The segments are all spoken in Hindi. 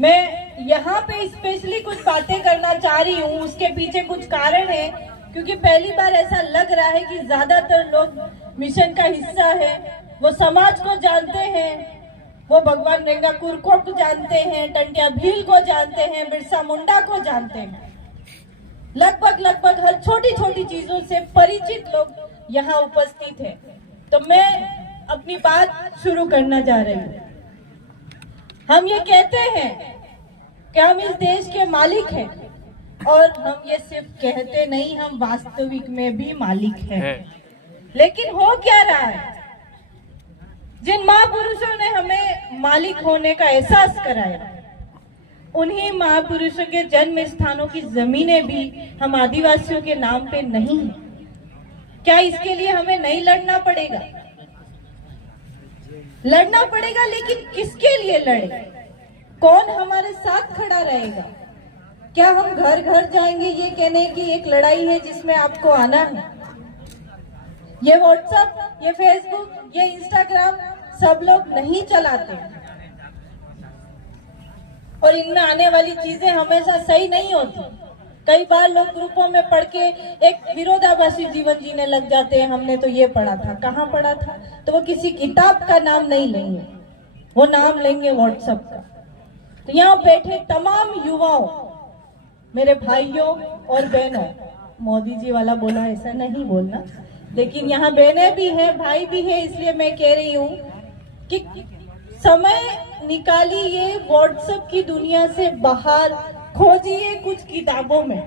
मैं यहाँ पे स्पेशली कुछ बातें करना चाह रही हूँ, उसके पीछे कुछ कारण है। क्योंकि पहली बार ऐसा लग रहा है कि ज्यादातर लोग मिशन का हिस्सा है, वो समाज को जानते हैं, वो भगवान रेंगा कुरको को जानते हैं, टंटिया भील को जानते हैं, बिरसा मुंडा को जानते हैं। लगभग हर छोटी छोटी चीजों से परिचित लोग यहाँ उपस्थित हैं। तो मैं अपनी बात शुरू करना चाह रही हूँ। हम ये कहते हैं कि हम इस देश के मालिक हैं, और हम ये सिर्फ कहते नहीं, हम वास्तविक में भी मालिक हैं। लेकिन हो क्या रहा है? जिन महापुरुषों ने हमें मालिक होने का एहसास कराया, उन्हीं महापुरुषों के जन्म स्थानों की जमीनें भी हम आदिवासियों के नाम पे नहीं है। क्या इसके लिए हमें नहीं लड़ना पड़ेगा? लड़ना पड़ेगा, लेकिन किसके लिए लड़े? कौन हमारे साथ खड़ा रहेगा? क्या हम घर घर जाएंगे ये कहने की एक लड़ाई है जिसमें आपको आना है? ये व्हाट्सएप, ये फेसबुक, ये इंस्टाग्राम सब लोग नहीं चलाते, और इनमें आने वाली चीजें हमेशा सही नहीं होती। कई बार लोग ग्रुपों में पढ़ के एक विरोधाभासी जीवन जीने लग जाते हैं। हमने तो ये पढ़ा था, कहाँ पढ़ा था? तो वो किसी किताब का नाम नहीं लेंगे, वो नाम लेंगे व्हाट्सएप का। तो यहाँ बैठे तमाम युवाओं, मेरे भाइयों और बहनों, मोदी जी वाला बोला ऐसा नहीं बोलना, लेकिन यहाँ बहनें भी है, भाई भी है, इसलिए मैं कह रही हूँ कि समय निकालिए, व्हाट्सएप की दुनिया से बाहर खोजिए कुछ किताबों में।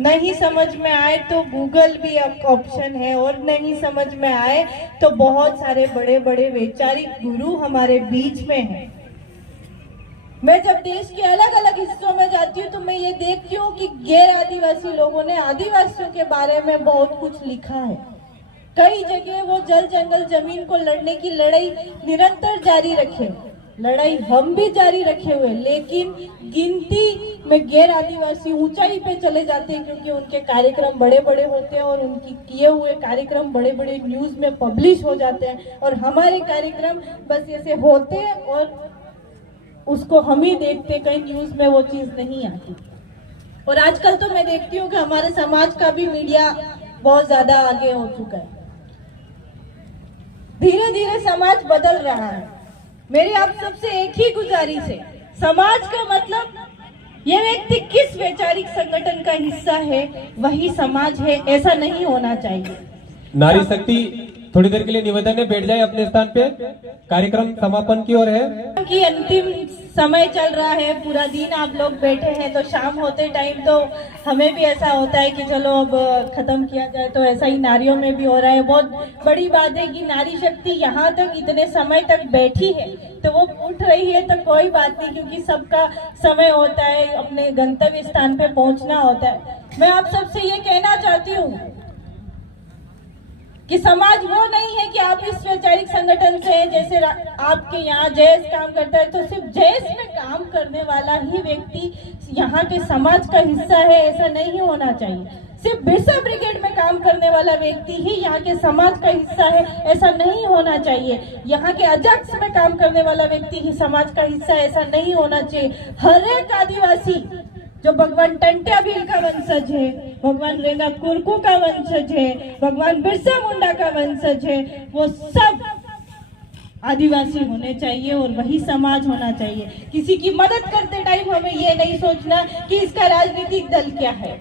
नहीं समझ में आए तो गूगल भी ऑप्शन है, और नहीं समझ में आए तो बहुत सारे बड़े बड़े वैचारिक गुरु हमारे बीच में हैं। मैं जब देश के अलग अलग हिस्सों में जाती हूँ तो मैं ये देखती हूँ कि गैर आदिवासी लोगों ने आदिवासियों के बारे में बहुत कुछ लिखा है। कई जगह वो जल जंगल जमीन को लड़ने की लड़ाई निरंतर जारी रखे, लड़ाई हम भी जारी रखे हुए, लेकिन गिनती में गैर आदिवासी ऊंचाई पे चले जाते हैं, क्योंकि उनके कार्यक्रम बड़े बड़े होते हैं और उनकी किए हुए कार्यक्रम बड़े बड़े न्यूज में पब्लिश हो जाते हैं, और हमारे कार्यक्रम बस ऐसे होते हैं और उसको हम ही देखते, कहीं न्यूज में वो चीज नहीं आती। और आजकल तो मैं देखती हूँ कि हमारे समाज का भी मीडिया बहुत ज्यादा आगे हो चुका है। धीरे धीरे समाज बदल रहा है। मेरी आप सबसे एक ही गुजारिश है, समाज का मतलब ये व्यक्ति किस वैचारिक संगठन का हिस्सा है वही समाज है, ऐसा नहीं होना चाहिए। नारी शक्ति थोड़ी देर के लिए निवेदन है, बैठ जाए अपने स्थान पे। कार्यक्रम समापन की ओर है कि अंतिम समय चल रहा है, पूरा दिन आप लोग बैठे हैं, तो शाम होते टाइम तो हमें भी ऐसा होता है कि चलो अब खत्म किया जाए। तो ऐसा ही नारियों में भी हो रहा है। बहुत बड़ी बात है कि नारी शक्ति यहाँ तक इतने समय तक बैठी है, तो वो उठ रही है तो कोई बात नहीं, क्योंकि सबका समय होता है, अपने गंतव्य स्थान पे पहुंचना होता है। मैं आप सबसे ये कहना चाहती हूँ कि समाज वो नहीं है कि आप इस वैचारिक संगठन से, जैसे आपके यहाँ जयस काम करता है तो सिर्फ जयस में काम करने वाला ही व्यक्ति यहाँ के समाज का हिस्सा है, ऐसा नहीं होना चाहिए। सिर्फ बिरसा ब्रिगेड में काम करने वाला व्यक्ति ही यहाँ के समाज का हिस्सा है, ऐसा नहीं होना चाहिए। यहाँ के अध्यक्ष में काम करने वाला व्यक्ति ही समाज का हिस्सा है, ऐसा नहीं होना चाहिए। हर एक आदिवासी जो भगवान टंटिया भील का वंशज है, भगवान रेंगा कुरकू का वंशज है, भगवान बिरसा मुंडा का वंशज है, वो सब आदिवासी होने चाहिए और वही समाज होना चाहिए। किसी की मदद करते टाइम हमें ये नहीं सोचना कि इसका राजनीतिक दल क्या है,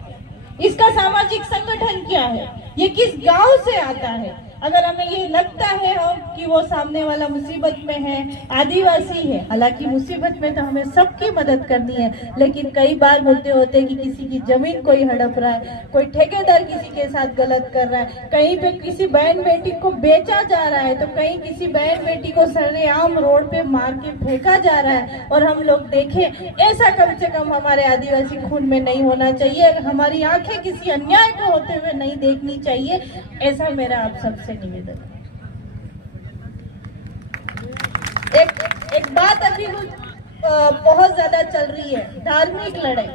इसका सामाजिक संगठन क्या है, ये किस गांव से आता है। अगर हमें ये लगता है कि वो सामने वाला मुसीबत में है, आदिवासी है, हालांकि मुसीबत में तो हमें सबकी मदद करनी है, लेकिन कई बार मुद्दे होते हैं कि किसी की जमीन कोई हड़प रहा है, कोई ठेकेदार किसी के साथ गलत कर रहा है, कहीं पे किसी बहन बेटी को बेचा जा रहा है, तो कहीं किसी बहन बेटी को सरेआम रोड पे मार के फेंका जा रहा है, और हम लोग देखें। ऐसा कम से कम हमारे आदिवासी खून में नहीं होना चाहिए। हमारी आंखें किसी अन्याय को होते हुए नहीं देखनी चाहिए, ऐसा मेरा आप सबसे निवेदन। एक बात अभी बहुत ज्यादा चल रही है, धार्मिक लड़ाई।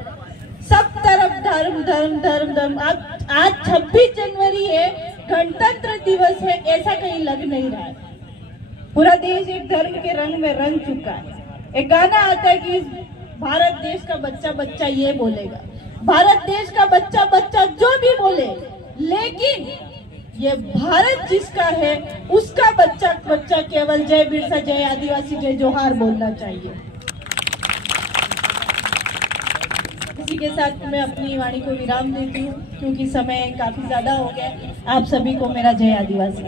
सब तरफ धर्म धर्म धर्म धर्म। आज 26 जनवरी है, गणतंत्र दिवस है, ऐसा कहीं लग नहीं रहा है। पूरा देश एक धर्म के रंग में रंग चुका है। एक गाना आता है कि भारत देश का बच्चा बच्चा ये बोलेगा, भारत देश का बच्चा बच्चा जो भी बोले, लेकिन ये भारत जिसका है उसका बच्चा बच्चा केवल जय बिरसा, जय आदिवासी, जय जोहार बोलना चाहिए। इसी के साथ मैं अपनी वाणी को विराम देती हूँ क्योंकि समय काफी ज्यादा हो गया। आप सभी को मेरा जय आदिवासी।